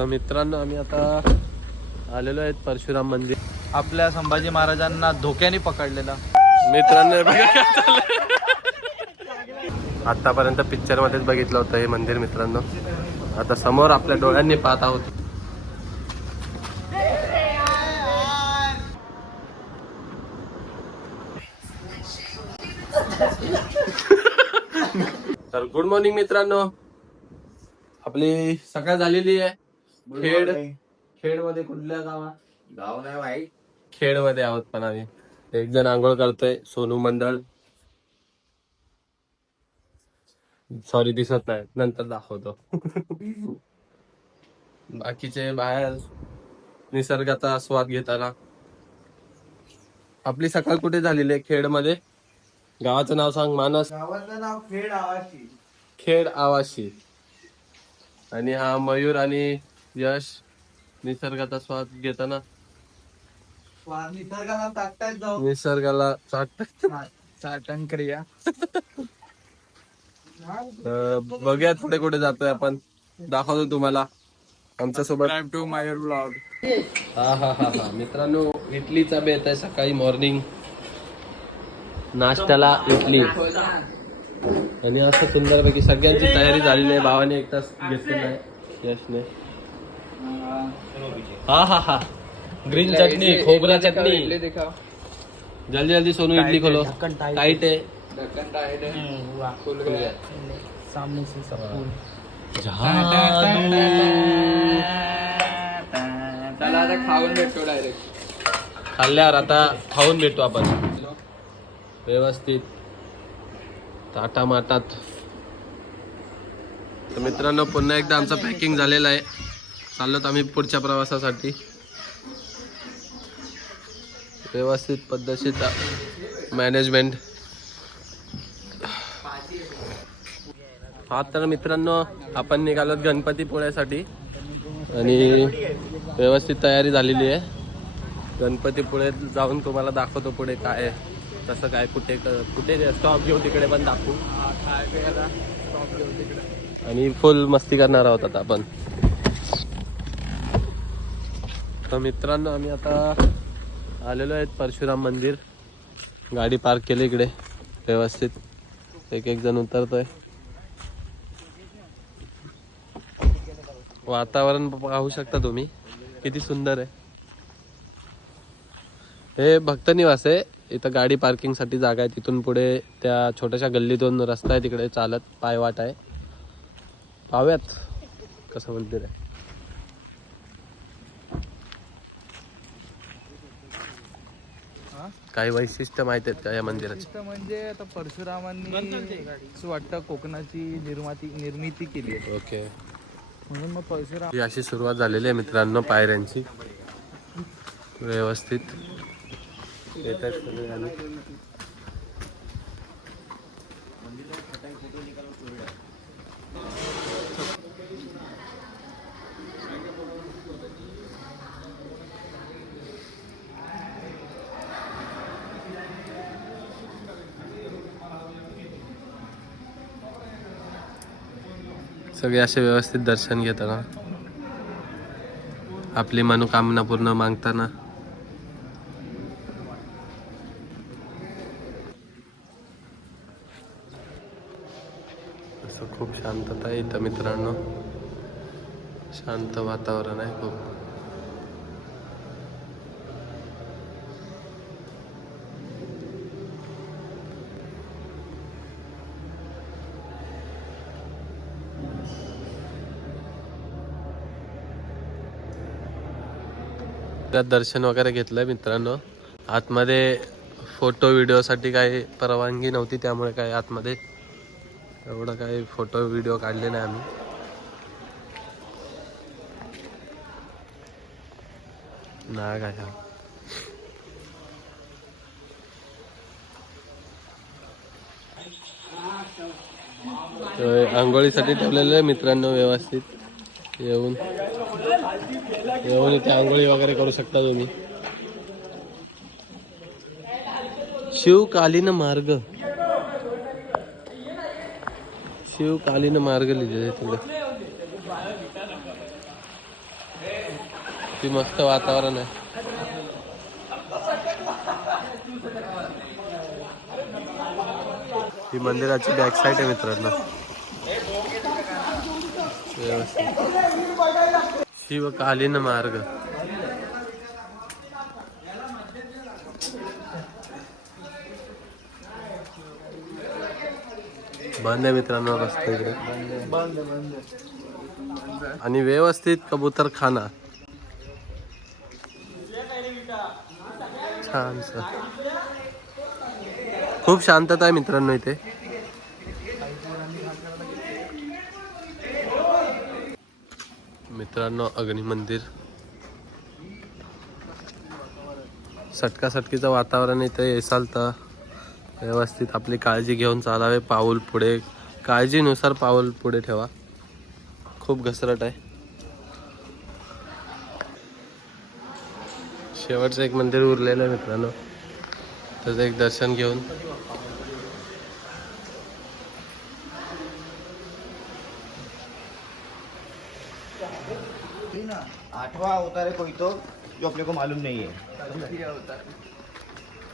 तर मित्रांनो आम्ही आता आलेलो आहेत परशुराम मंदिर. आपल्या संभाजी महाराजांना धोक्याने पकडलेला. मित्रांनो बघा काय चाललंय. आतापर्यंत पिक्चर मध्येच बघितलं होतं हे मंदिर मित्रांनो, आता समोर आपल्या डोळ्यांनी पाहत आहोत. तर गुड मॉर्निंग मित्रांनो, आपली सकाळ झालेली आहे. खेड मध्ये कुठल्या गाव नाही भाई, खेड मध्ये आहोत पण आम्ही. एक जण आंघोळ करतोय, सोनू मंडळ. सॉरी दिसत नाही, नंतर दाखवतो. बाकीचे बाहेर निसर्गाचा आस्वाद घेताना. आपली सकाळ कुठे झालेली आहे? खेड मध्ये. गावाचं नाव सांग मानस. गावाचं नाव खेड आवाशी. खेड आवाशी. आणि हा मयूर आणि यश निसर्गाचा स्वाद घेताना निसर्गाला टाकतायत जाऊ. निसर्गाला चाटण क्रिया. बघूया पुढे कुठे जातोय आपण, दाखवतो तुम्हाला आमच्या सोबत. To my blog. हा हा हा हा मित्रांनो, इडलीचा बेत आहे सकाळी मॉर्निंग नाश्त्याला इडली. आणि असं सुंदरपैकी सगळ्यांची तयारी झालेली आहे. भावाने एक तास घेतलेला आहे यशने. हा हा हा ग्रीन चटणी, खोबरा चटणी. जल्दी जल्दी सोनू इडली खोलो. टाइट है. सामने से सब चला आता खाऊन भेटतो डायरेक्ट. खाल्ल्यावर आता खाऊन भेटू आपण व्यवस्थित ताटा माटात. तर मित्रांनो पुन्हा एकदा आमचं पॅकिंग झालेलं आहे. चाललोत आम्ही पुढच्या प्रवासासाठी. व्यवस्थित पद्धतशीर मॅनेजमेंट. हा तर मित्रांनो आपण निघालोत गणपतीपुळ्यासाठी आणि व्यवस्थित तयारी झालेली आहे. गणपतीपुळे जाऊन तुम्हाला दाखवतो पुढे काय आहे, कसं काय, कुठे कुठे स्टॉप घेऊ तिकडे पण दाखवू. आणि फुल मस्ती करणार आहोत आता आपण. तर मित्रांनो आम्ही आता आलेलो आहेत परशुराम मंदिर. गाडी पार्क केली इकडे व्यवस्थित. एक एक जण उतरतोय. वातावरण पाहू शकता तुम्ही किती सुंदर आहे. हे भक्त निवास आहे. इथं गाडी पार्किंग साठी जागा आहे. तिथून पुढे त्या छोट्याशा गल्लीतून रस्ता आहे, तिकडे चालत पायवाट आहे. पाहूयात कसं मंदिर आहे. काही वैशिष्ट्य माहित आहेत का या मंदिराचे? म्हणजे आता परशुरामांनी असं वाटतं कोकणाची निर्मिती केली आहे. ओके, म्हणून मग परशुराम. ही अशी सुरुवात झालेली आहे मित्रांनो पायऱ्यांची. व्यवस्थित येत आहेत सगळे आणि सगळे असे व्यवस्थित दर्शन घेताना, आपली मनोकामना पूर्ण मागताना. असं खूप शांतता आहे इथं मित्रांनो. शांत वातावरण आहे खूप. दर्शन वगैरे घेतलंय मित्रांनो. आतमध्ये फोटो व्हिडिओसाठी काही परवानगी नव्हती, त्यामुळे काही आतमध्ये एवढं काही फोटो व्हिडिओ काढले नाही आम्ही. नाही काय आंघोळीसाठी ठेवलेलं आहे मित्रांनो. व्यवस्थित येऊन इथे आंघोळी वगैरे करू शकता तुम्ही. शिवकालीन मार्ग, शिवकालीन मार्ग लिहिलेलं आहे तिकडे. किती मस्त वातावरण आहे. ही मंदिराची बॅक साईड आहे मित्रांनो. व्यवस्थित शिवकालीन मार्ग. बंद आहे मित्रांनो रस्ता इकडे. आणि व्यवस्थित कबूतर खाना छान. खूप शांतता आहे मित्रांनो इथे. मित्रांनो अग्नी मंदिर. सटकासटकीचं वातावरण इथे येसाल तर व्यवस्थित आपली काळजी घेऊन चालावे. पाऊल पुढे काळजीनुसार पाऊल पुढे ठेवा. खूप घसरट आहे. शेवटचं एक मंदिर उरलेलं आहे मित्रांनो. त्याचं एक दर्शन घेऊन आठवां अवतार है कोई तो जो अपने को मालूम नहीं है.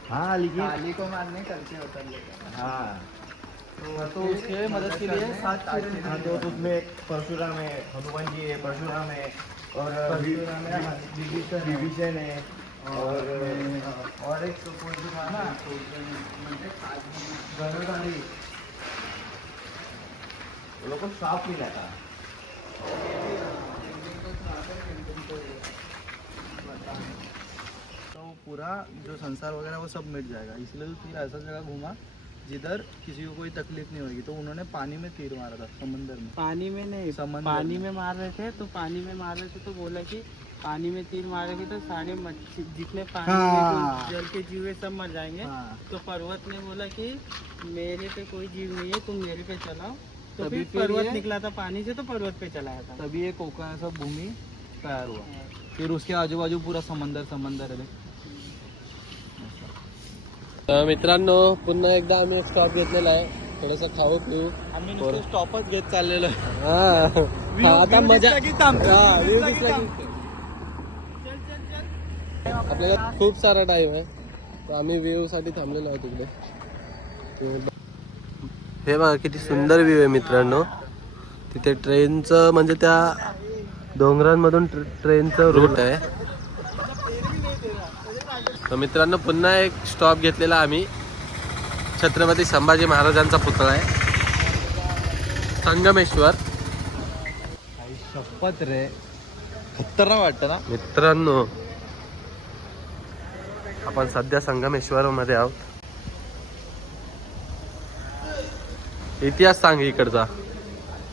हाँ लेकिन काली को मारने करके होता है. हाँ तो उसके मदद के लिए 7 हाँ तो उसमें परशुराम है, हनुमान जी है, परशुराम है और विभीषण है और एक तो कोई भी था ना गरुड़. वो लोग को साफ मिला था. तो पूरा जो संसार वगैरह वो सब मिट जाएगा. इसलिए फिर ऐसा जगह घूमा जिधर किसी को कोई तकलीफ नहीं होगी. तो उन्होंने पानी में तीर मारा था समंदर में. पानी में नहीं, समंदर पानी में मार रहे थे. तो पानी में मार रहे थे तो बोला कि पानी में तीर मारेंगे तो सारे मच्छी जितने पानी में हाँ. जो जल के जीव है सब मर जाएंगे. हाँ. तो पर्वत ने बोला कि मेरे पे कोई जीव नहीं है, तुम मेरे पे चलाओ. तो तभी फिर फिर पर्वत ये- निकला था पानी से, तो पर्वत पे चलाया था. तभी ये कोकण सब भूमि तैयार हुआ. फिर उसके आजू बाजू पूरा समंदर समंदर है. तर मित्रांनो पुन्हा एकदा आम्ही स्टॉप घेतलेला आहे. थोडस खाऊ पिऊ. आम्ही नुसतं स्टॉपच घेत चाललेलो. हा आता मजा. हा, view दिसला की- आपल्याला खूप सारा टाइम आहे. तर आम्ही व्ह्यू साठी थांबलेलो आहोत तिकडे. हे बघा किती सुंदर व्ह्यू आहे मित्रांनो. तिथे ट्रेनचं म्हणजे त्या डोंगरांमधून ट्रेनचं रूट आहे. तर मित्रांनो पुन्हा एक स्टॉप घेतलेला आम्ही. छत्रपती संभाजी महाराजांचा पुतळा आहे संगमेश्वर. शपथ रे खतरनाक वाटतं ना मित्रांनो आपण सध्या संगमेश्वर मध्ये आहोत. इतिहास सांग इकडचा.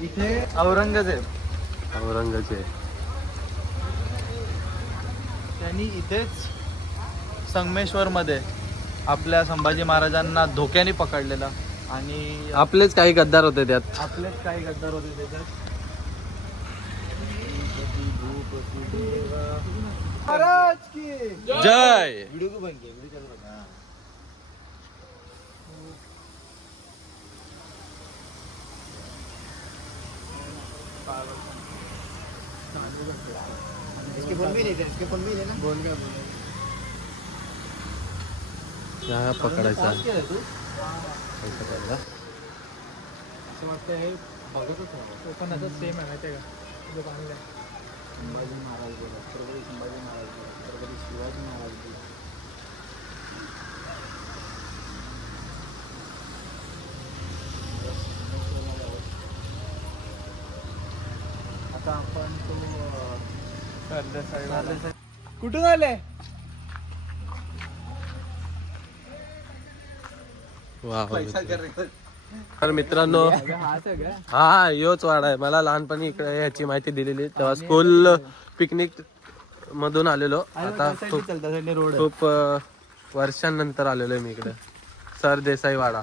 इथे औरंगजेब त्यांनी इथेच संगमेश्वर मध्ये आपल्या संभाजी महाराजांना धोक्याने पकडलेला. आणि आपलेच काही गद्दार होते त्यात. आपलेच काही गद्दार होते त्याच्यात. महाराज की जय. वीडियो क्यों बन गया? वीडियो चल रहा था. इसके फोन में ही लेते हैं, इसके फोन में ही लेना. बोल क्या हा पकडायचा. तू असं पकडला. असं वाटतं हे बघतच राहा. पण असं सेम आहे माहिती आहे का जो बांधलं संभाजी महाराज बोला. छत्रपती संभाजी महाराज बोला. छत्रपती शिवाजी महाराज बोला. आता आपण तो कुठून आले. वा तर मित्रांनो हा योच वाडा आहे. मला लहानपणी इकडे ह्याची माहिती दिलेली तेव्हा स्कूल पिकनिक मधून आलेलो. आता खूप रोड खूप वर्षांनंतर आलेलो आहे मी इकडे. सरदेसाई वाडा.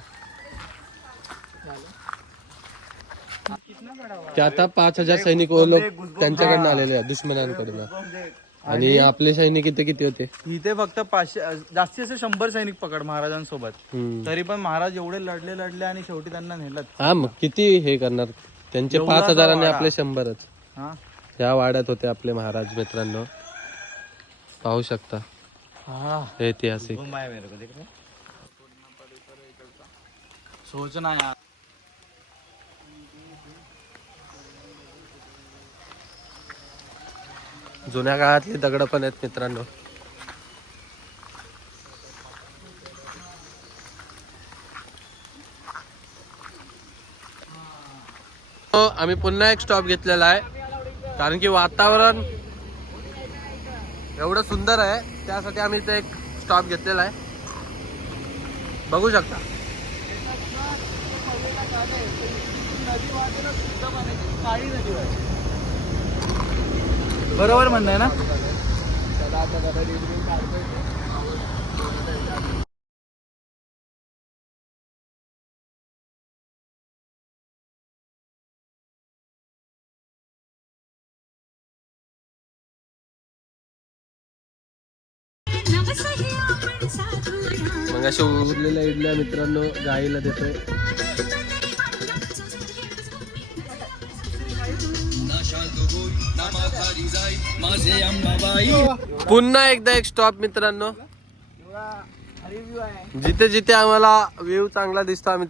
ते आता 5000 सैनिक लोक त्यांच्याकडनं आलेले आहेत दुश्मनांकडनं. आणि आपले सैनिक इथे किती होते? इथे फक्त 500 जास्तीत जास्त 100 सैनिक पकड महाराजांसोबत. तरी पण महाराज एवढे लढले आणि शेवटी त्यांना नेलं. हा मग किती हे करणार. त्यांचे एवढा 5000 आणि वाडा. आपले 100च. हा या वाड्यात होते आपले महाराज मित्रांनो. पाहू शकता ऐतिहासिक. मुंबई मेरे को देख रहे सोचना यार. जुन्या काळातली दगड पण आहेत मित्रांनो. आम्ही पुन्हा एक स्टॉप घेतलेला आहे कारण की वातावरण एवढं सुंदर आहे त्यासाठी आम्ही इथे एक स्टॉप घेतलेला आहे. बघू शकता. बरोबर म्हणणं आहे ना. मग अशा उरलेल्या इडल्या मित्रांनो गाईला देतोय. पुन्हा एकदा एक स्टॉप मित्रांनो. जिथे जिथे आम्हाला व्ह्यू चांगला दिसतो आम्ही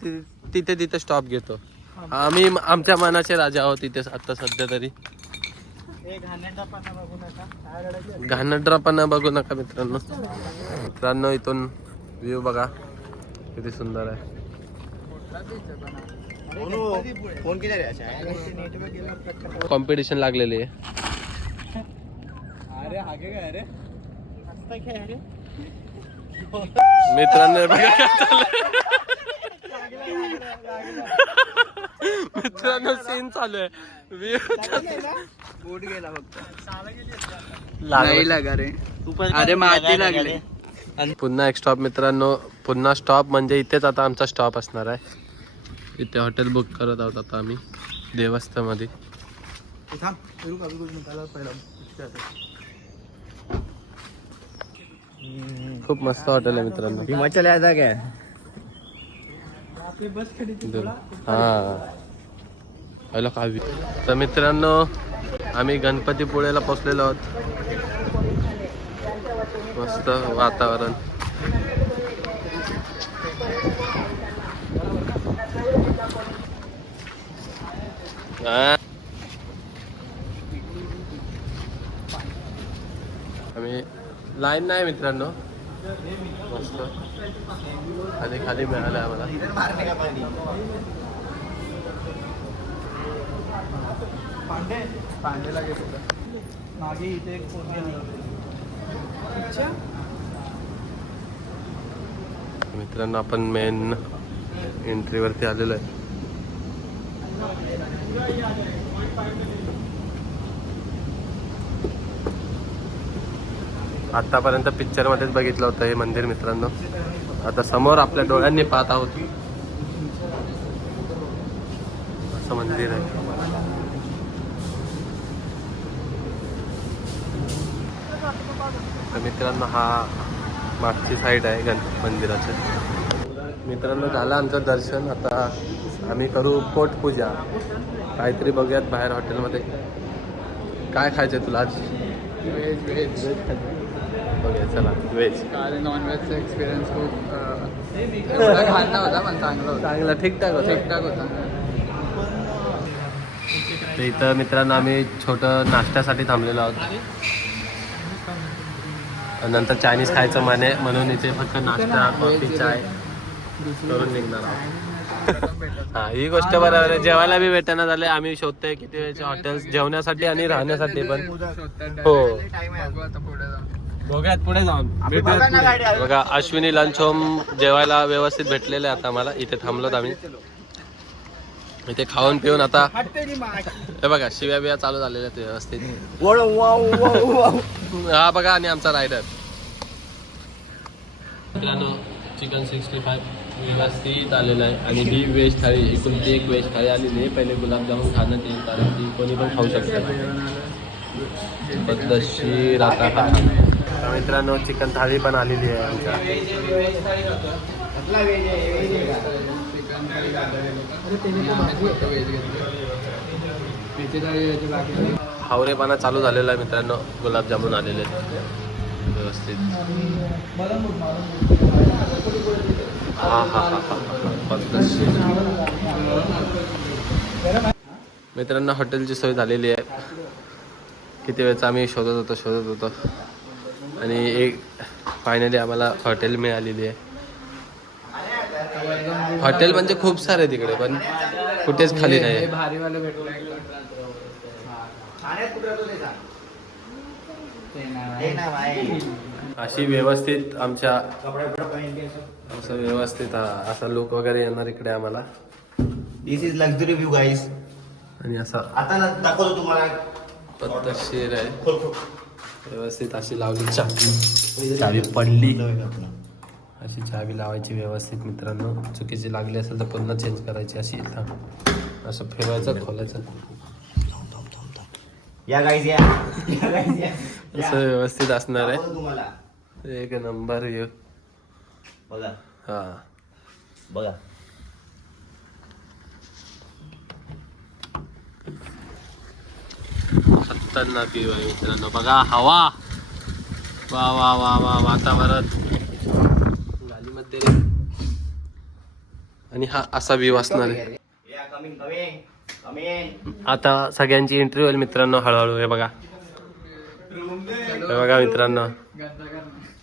तिथे तिथे स्टॉप घेतो. आम्ही आमच्या मनाचे राजा आहोत इथे आता सध्या तरी. घाणेरडापणा बघू नका मित्रांनो. मित्रांनो इथून व्ह्यू बघा किती सुंदर आहे. फोन किती रे अच्छा कॉम्पिटिशन लागलेली आहे. अरे हागे काय अरे मित्रांनो बघा काय चाललंय. मित्रांनो सीन चालू आहे. बोट गेला फक्त. लागलं. रे अरे माती लागले. पुन्हा एक स्टॉप मित्रांनो. पुन्हा स्टॉप म्हणजे इथेच आता आमचा स्टॉप असणार आहे. इथे हॉटेल बुक करत आहोत आता आम्ही देवस्थानमध्ये. खूप मस्त हॉटेल आहे मित्रांनो. हिमाचल यायचा काय हा हॅलो काव्य. तर मित्रांनो आम्ही गणपतीपुळेला पोचलेलो आहोत. मस्त वातावरण. आम्ही लाईन नाही मित्रांनो. मस्त खाली खाली मिळालं आम्हाला. पांडेला घेतो मागे इथे एक पोरगी आहे. मित्रांनो आपण मेन एंट्रीवरती आलेलो आहे. आतापर्यंत पिक्चर मध्येच बघितलं होतं हे मंदिर मित्रांनो. आता समोर आपल्या डोळ्यांनी पाहत आहोत. असं मंदिर आहे. तर मित्रांनो हा मागची साईड आहे गणपती मंदिराचं. मित्रांनो झालं आमचं दर्शन. आता आम्ही करू पोटपूजा. काहीतरी बघूयात बाहेर हॉटेलमध्ये. काय खायचं तुला आज? व्हेज बघूया चला व्हेज. नॉनव्हेजचा एक्सपिरियन्स खूप एवढा घाण नव्हता पण चांगला होता. चांगला ठीकठाक होता. ठीकठाक होता. तर इथं मित्रांनो आम्ही छोटं नाश्त्यासाठी थांबलेलो आहोत. नंतर चायनीज खायचं माने म्हणून इथे फक्त नाश्ता कॉफी चाय करून निघणार आहोत. हा ही गोष्ट बरोबर आहे. जेवायला बी भेटना झाले. आम्ही शोधतोय किती वेळचे हॉटेल्स जेवण्यासाठी आणि राहण्यासाठी पण. हो बघूयात पुढे जाऊन भेटूयात. बघा अश्विनी लंच होम जेवायला व्यवस्थित भेटलेले आता आम्हाला. इथे थांबलोत आम्ही. इथे खाऊन पिऊन आता हे बघा शिव्या बिया चालू झालेल्या आहेत व्यवस्थित. हा बघा आणि आमचा रायडर. मित्रांनो चिकन 65 व्यवस्थित आलेलं आहे आणि ही व्हेज थाळी एकूण ती एक व्हेज थाळी आलेली आहे. पहिले गुलाबजामुन खाणं ते कारण ती कोणी पण खाऊ शकतं. पद्धतशीर आता मित्रांनो चिकन थाळी पण आलेली आहे आमच्या. हावरेपणा चालू झालेला आहे मित्रांनो. गुलाबजामुन आलेले आहेत. व्यवस्थित. पद्धतशीर. मित्रांनो हॉटेलची सोय झालेली आहे. किती वेळचा आम्ही शोधत होतो आणि एक फायनली आम्हाला हॉटेल मिळालेली आहे. हॉटेल म्हणजे खूप सारे तिकडे पण कुठेच खाली नाही. भारीवाले भेटले अशी व्यवस्थित आमच्या असं व्यवस्थित असा लुक वगैरे येणार इकडे आम्हाला. दिस इज लक्झरी व्ह्यू गाईस. आणि असा आता ना दाखवतो तुम्हाला. पद्धतशीर आहे. खोल खोल. व्यवस्थित अशी लावली चावी पडली. अशी चावी लावायची व्यवस्थित मित्रांनो. चुकीची लागली असेल तर पुन्हा चेंज करायची. अशी असं फिरवायचं खोलायचं. या गाईस या. असं व्यवस्थित असणार आहे. दाखवतो तुम्हाला. एक नंबर येऊ. बघा हा बघा. खतरनाक व्ह्यू आहे मित्रांनो. बघा हवा. वा वा वा वा वातावरण गालीमध्ये. आणि हा असा व्ह्यू असणार आहे. या कमिंग कमिंग कमिंग. आता सगळ्यांची एंट्री होईल मित्रांनो हळूहळू. हे बघा मित्रांनो.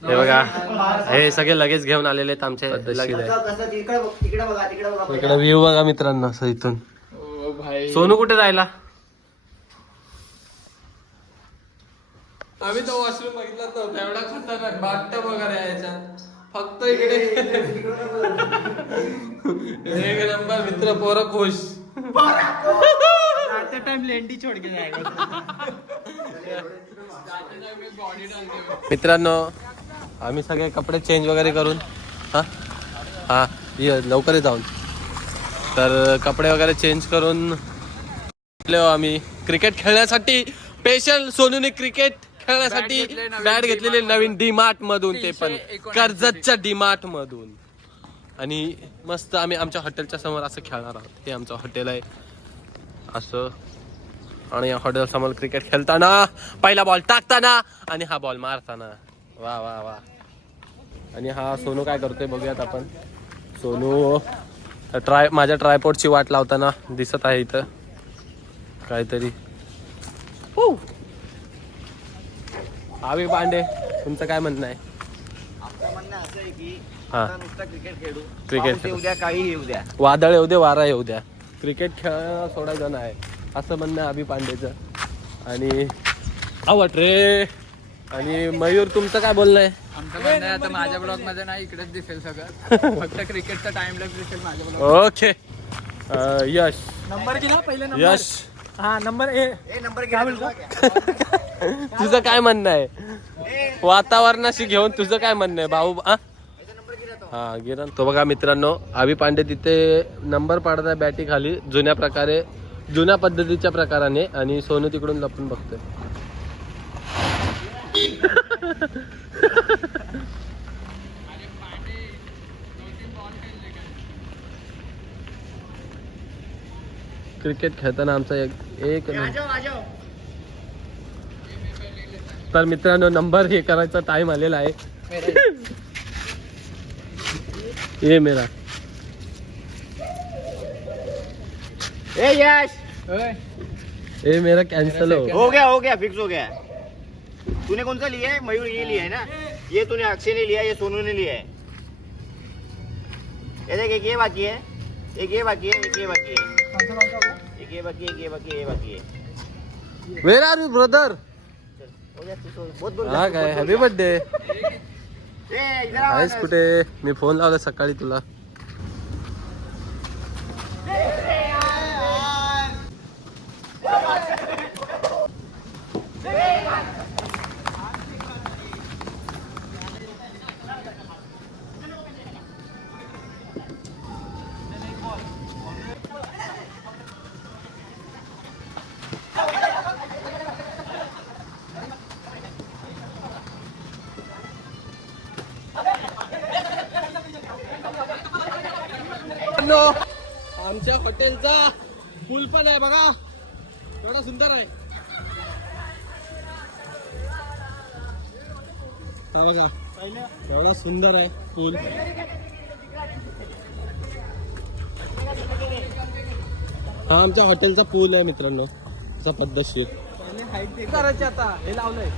हे बघा हे सगळे लगेच घेऊन आलेले आहेत आमचे. कसं तिकडे बघा तिकडे बघा. इकडे व्ह्यू बघा मित्रांनो असं इथून. सोनू कुठे राहिला? आम्ही तो वॉशरूम बघितला नव्हता. एवढा खतरनाक बाथटब वगैरे यायचा फक्त इकडे. एक नंबर मित्र. पोरं खुश. टाइम लेंडी छोड़ के जाएगा. मित्रांनो आम्ही सगळे कपडे चेंज वगैरे करून हा ये लवकर जाऊन तर कपडे वगैरे चेंज करून आम्ही क्रिकेट खेळण्यासाठी. स्पेशल सोनूने क्रिकेट खेळण्यासाठी बॅट घेतलेले नवीन डीमार्ट मधून. ते पण कर्जतच्या डीमार्ट मधून. आणि मस्त आम्ही आमच्या हॉटेलच्या समोर असं खेळणार आहोत. हे आमचं हॉटेल आहे असं. आणि या हॉटेल समोर क्रिकेट खेळताना पहिला बॉल टाकताना आणि हा बॉल मारताना. वा वा वा. आणि हा सोनू काय करतोय बघूयात आपण. सोनू माझ्या ट्रायपॉडची वाट लावताना दिसत आहे इथं काहीतरी. आवी पांडे तुमचं काय म्हणणं आहे? आपलं म्हणणं असं आहे की हा. आता नुसतं क्रिकेट खेळू. क्रिकेट पाऊस येऊ द्या काही येऊ द्या. वादळ येऊ दे वारा येऊ द्या क्रिकेट खेळायला सोडायचं नाही असं म्हणणं आहे अभि पांडेचं. आणि आवट रे. आणि मयूर तुमचं काय बोलणं आहे? आमचं म्हणणं आहे आता माझ्या ब्लॉग मध्ये नाही इकडेच दिसेल सगळं. फक्त क्रिकेटचा टाइमलाच दिसेल माझ्या ब्लॉग. ओके. यश नंबर केला पहिले नंबर. यश हा नंबर ए. नंबर घ्या. तुझं काय म्हणणं आहे वातावरणाशी घेऊन? तुझं काय म्हणणं आहे भाऊ? हा गिरण. तो बघा मित्रांनो अभि पांडे तिथे नंबर पाडत आहे बॅटी खाली जुन्या पद्धतीच्या प्रकाराने. आणि सोनू तिकडून लपून बघतोय. क्रिकेट खेळताना आमचा एक तर मित्रांनो नंबर हे करायचा टाइम आलेला आहे. ये मेरा. ए यश. ये मेरा कैंसिल हो गया फिक्स हो गया. तूने कौन सा लिया है? मयूर ये लिया है ना. ये तूने अक्षय ने लिया, ये सोनू ने लिया है. ये देख एक ये बाकी है, एक ये बाकी है, एक ये बाकी है, एक ये बाकी है, एक ये बाकी है, ये बाकी है. वेर आर यू ब्रदर? हो गया बहुत बोल. हा काय हॅपी बर्थडे. ए इधर आ. आहेस कुठे? मी फोन लावला सकाळी तुला. आमच्या हॉटेलचा पूल पण आहे बघा. एवढा सुंदर आहे. हा बघा एवढा सुंदर आहे पूल. हा आमच्या हॉटेलचा पूल आहे मित्रांनो, असा पद्धतशीर. करायचे आता हे लावलंय.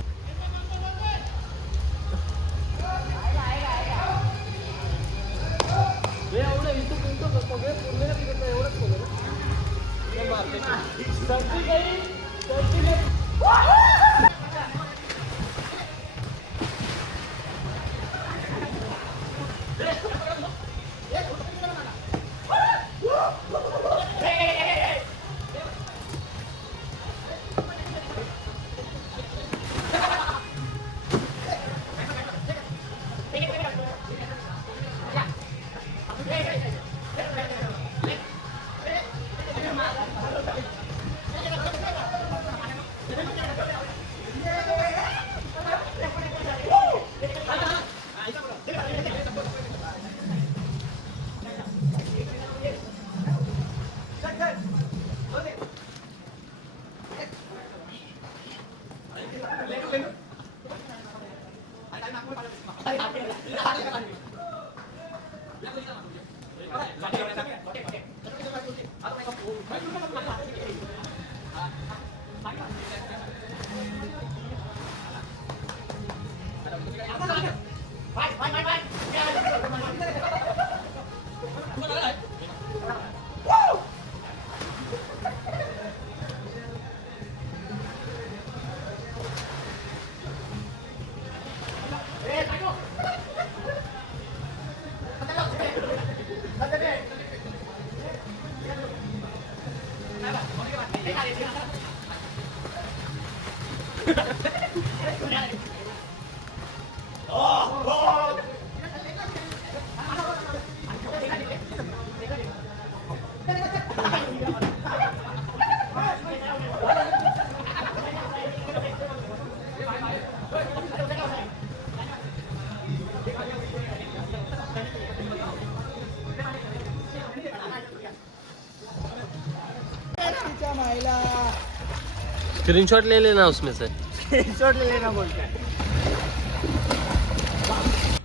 स्क्रीनशॉट ले लेना उसमें से.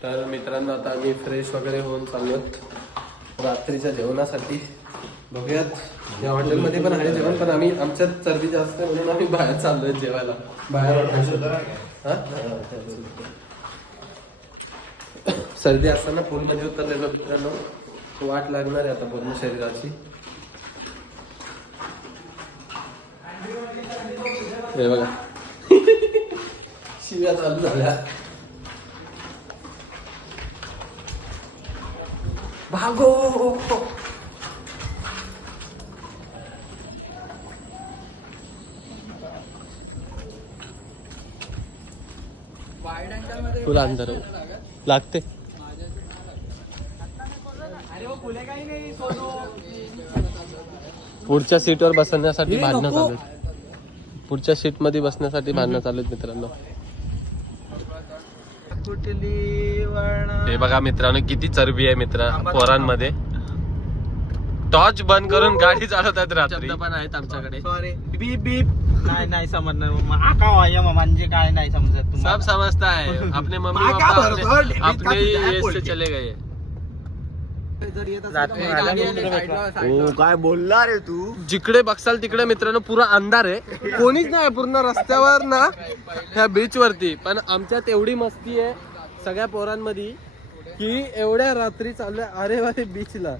तर मित्रांनो आता आम्ही फ्रेश वगैरे होऊन चाललोत रात्रीच्या जेवणासाठी. बघूयात या हॉटेलमध्ये पण आहे जेवण, पण आम्ही आमच्यात चरबी जास्त आहे म्हणून आम्ही बाहेर चाललोय जेवायला. बाहेर सर्दी असताना पूलमध्ये उतरलेलो मित्रांनो, वाट लागणार आहे आता पूर्ण शरीराची. हे बघा शिव्या चालू झाल्या. भागो तुला अंधार लागते. पुढच्या सीटवर बसण्यासाठी भांडणं चालू आहेत. पुढच्या सीट मध्ये बसण्यासाठी भांडणं चालू आहेत मित्रांनो. हे बघा मित्रांनो किती चरबी आहे मित्र पोरांमध्ये. टॉर्च बंद करून गाडी चालवतात रात्री. पण आहेत आमच्याकडे. बीप बीप नाही समजणार म्हणजे काय नाही समजत. सब समजता है. अपने मम्मी पापा अपने ये से चले गए. काय बोलला रे तू. जिकडे बघसाल तिकडे मित्रांनो पुरा अंधार आहे, कोणीच नाही पूर्ण रस्त्यावर ना ह्या बीच वरती. पण आमच्यात एवढी मस्ती आहे सगळ्या पोरांमध्ये की एवढ्या रात्री चाललोय अरे वारे बीचला.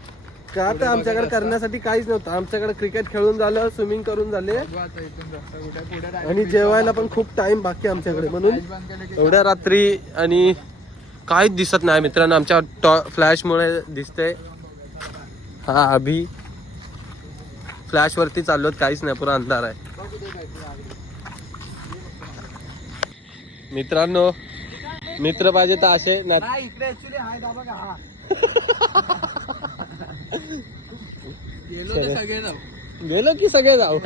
का तर आमच्याकडे करण्यासाठी काहीच नव्हतं. आमच्याकडे क्रिकेट खेळून झालं, स्विमिंग करून झाले आणि जेवायला पण खूप टाइम बाकी आमच्याकडे, म्हणून एवढ्या रात्री आणि काहीच दिसत नाही मित्रांनो. आमच्या फ्लॅश मुळे दिसते. हा अभि फ्लॅश वरती चाललोत, काहीच नाही, पुरा अंधार आहे मित्रांनो. मित्र पाहिजे तर असे इकडे ऍक्च्युली हाय दाबा का हा. गेलो की सगळे जाऊ.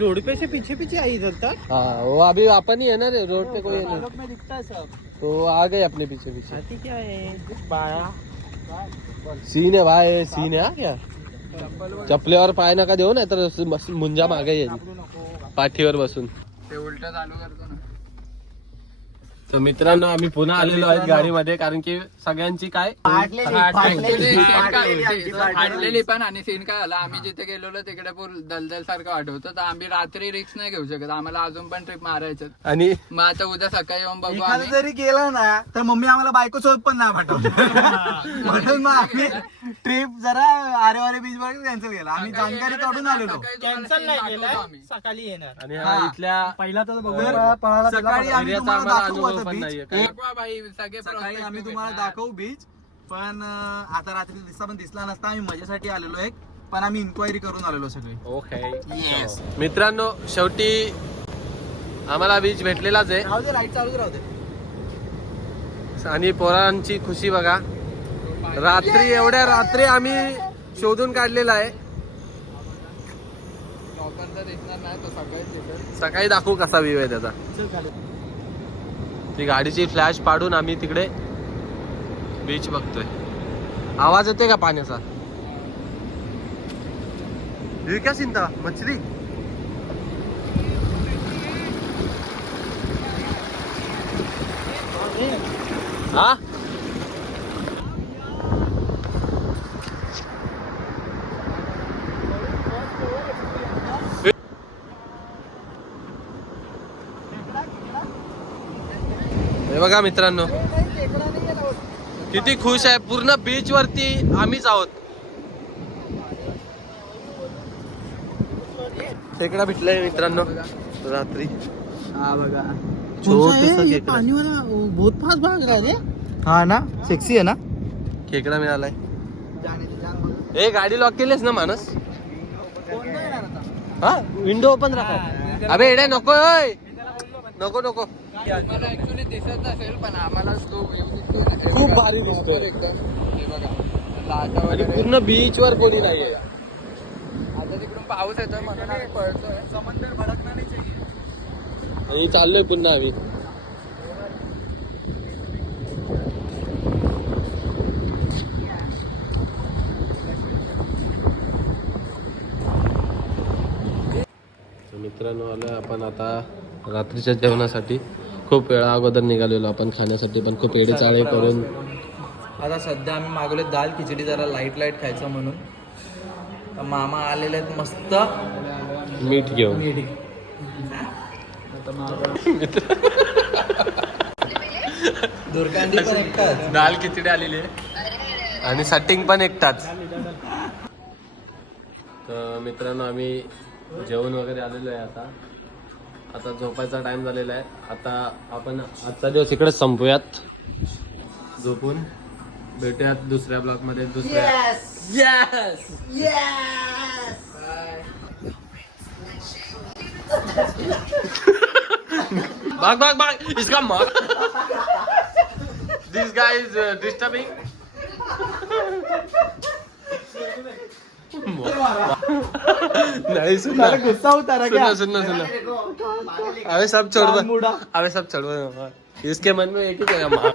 रोड पे से पीछे पीछे आई इधर तक. हाँ वो अभी अपन ही है ना रे, रोड पे कोई है ना. में दिखता है सब. तो आ गए अपने पीछे पीछे. हाथी क्या है बाया. सीन है भाई, सीन है. हा क्या चपलेवर पाय नका देऊ, नाही तर मुंजा मागे येईल पाठीवर बसून. ते उलट चालू करतो ना. तर मित्रांनो आम्ही पुन्हा आलेलो आहेत गाडीमध्ये कारण की सगळ्यांची काय फाटलेली पण आणि सीन काय झाला आम्ही जिथे गेलेलो तिकडे दलदल सारखं वाटवतं तर आम्ही रात्री रिक्स नाही घेऊ शकत आम्हाला अजून पण ट्रिप मारायचं आणि मग आता उद्या सकाळी येऊन बघू एखादं आम्ही जरी गेलं ना तर मम्मी आम्हाला बायको सोबत पण नाही पाठवत म्हणून मग आम्ही ट्रिप जरा आरेवारे बीच वर कॅन्सल केला आम्ही जानकारी काढून आलेलो कॅन्सल नाही केलं सकाळी येणार आणि हा. इथल्या पहिला तर सकाळी आम्ही एरियाचा तुम्हाला आम्हाला दाखवू अनुभव आता पण बीच नाहीये दाखवा बाई सगळे सकाळी prospective आम्ही तुम्हाला भेटणार. दाखवू बीच पण आता रात्री दिसता पण दिसला नसता आम्ही मजेसाठी आलेलो एक पण आम्ही इन्क्वायरी करून आलेलो सगळे ओके मित्रांनो शेवटी आम्हाला बीच भेटलेलाच आहे राहू दे लाईट चालूच राहू दे आणि पोरांची खुशी बघा रात्री एवढ्या रात्री आम्ही शोधून काढलेला आहे लवकर तर दिसणार नाही तो सकाळीच दिसेल. सकाळी दाखवू कसा व्ह्यू आहे त्याचा ती गाडीची फ्लॅश पाडून आम्ही तिकडे बीच बघतोय आवाज येते का पाण्याचा ये क्या सीन था मछली हा हे बघा मित्रांनो किती खुश आहे पूर्ण बीच वरती आम्हीच आहोत खेकडा भेटलाय मित्रांनो रात्री हा बघा छोटूसा खेकडा बहुत फास्ट भाग रहा है हा ना सेक्सी आहे ना खेकडा मिळालाय ए गाडी लॉक केलीस ना माणूस हा विंडो ओपन राखा अबे एडे नको ओय नको नको मला ऍक्च्युली दिसत नसेल पण आम्हाला तो व्ह्यू दिसतोय खूप भारी दिसतोय. एकदम हे बघा लाटा आणि वगैरे पूर्ण बीच वर कोणी नाहीये आता तिकडून पाऊस येतोय म्हणून आम्ही पळतोय समंदर भडकना नाही चाहिए आणि चाललोय पुन्हा आम्ही तर मित्रांनो आलोय आपण आता रात्रीच्या जेवणासाठी खूप वेळा अगोदर निघालेलो आपण खाण्यासाठी पण खूप एडे चाळे करून आता सध्या आम्ही मागवले दाल खिचडी जरा लाईट लाईट खायचं म्हणून तर मामा आलेले आहेत मस्त मीठ घेऊन दुर्गांडी पण एकटाच दाल खिचडी आलेली आहे आणि सटिंग पण एकटाच तर मित्रांनो आम्ही जेवण वगैरे आलेलो आहे आता झोपायचा टाइम झालेला आहे आता आपण आजचा दिवस इकडेच संपूयात झोपून भेटूयात दुसऱ्या ब्लॉग मध्ये दुसऱ्या भाग इसका मार दिस गाय इज डिस्टर्बिंग नहीं सुनना गुस्सा होता रहा सुनना सुनना सुनना अबे सब छोड़ अबे सब छोड़ इसके मन में एक ही जगह मार